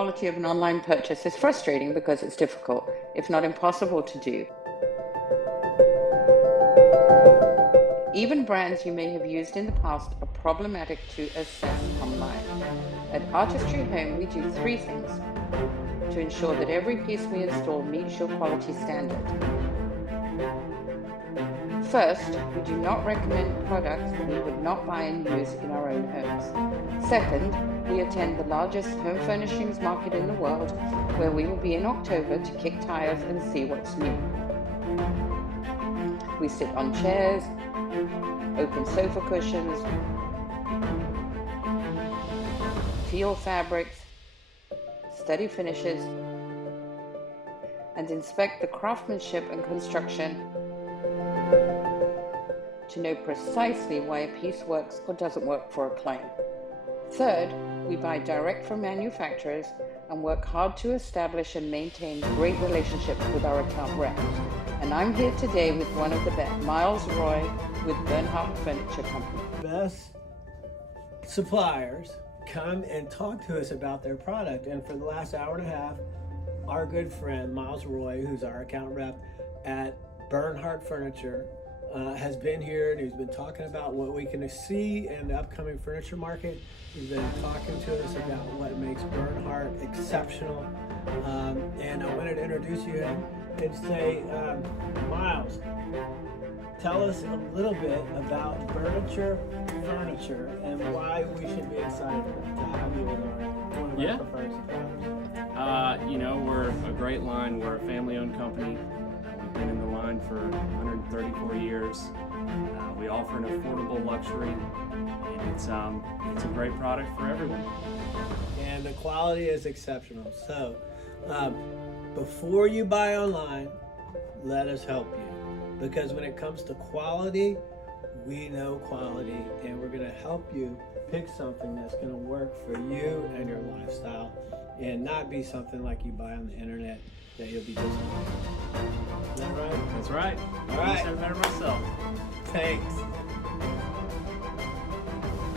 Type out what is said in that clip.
quality of an online purchase is frustrating because it's difficult, if not impossible to do. Even brands you may have used in the past are problematic to assess online. At Artistry Home, we do 3 things to ensure that every piece we install meets your quality standard. First, we do not recommend products that we would not buy and use in our own homes. Second, we attend the largest home furnishings market in the world, where we will be in October to kick tires and see what's new. We sit on chairs, open sofa cushions, feel fabrics, study finishes, and inspect the craftsmanship and construction to know precisely why a piece works or doesn't work for a client. Third, we buy direct from manufacturers and work hard to establish and maintain great relationships with our account reps. And I'm here today with one of the best, Miles Roy with Bernhardt Furniture Company. Best suppliers come and talk to us about their product, and for the last hour and a half, our good friend Miles Roy, who's our account rep at Bernhardt Furniture, has been here, and he's been talking about what we can see in the upcoming furniture market. He's been talking to us about what makes Bernhardt exceptional, and I wanted to introduce you and say, Miles, tell us a little bit about Bernhardt Furniture and why we should be excited to have you as one of our preferred suppliers. We're a great line. We're a family-owned company. We've been in the line for 134 years. We offer an affordable luxury, and it's a great product for everyone. And the quality is exceptional. So, before you buy online, let us help you. Because when it comes to quality, we know quality, and we're going to help you pick something that's going to work for you and your lifestyle, and not be something like you buy on the internet that you'll be disappointed. Is that right? That's right. All right. I said it better myself. Thanks.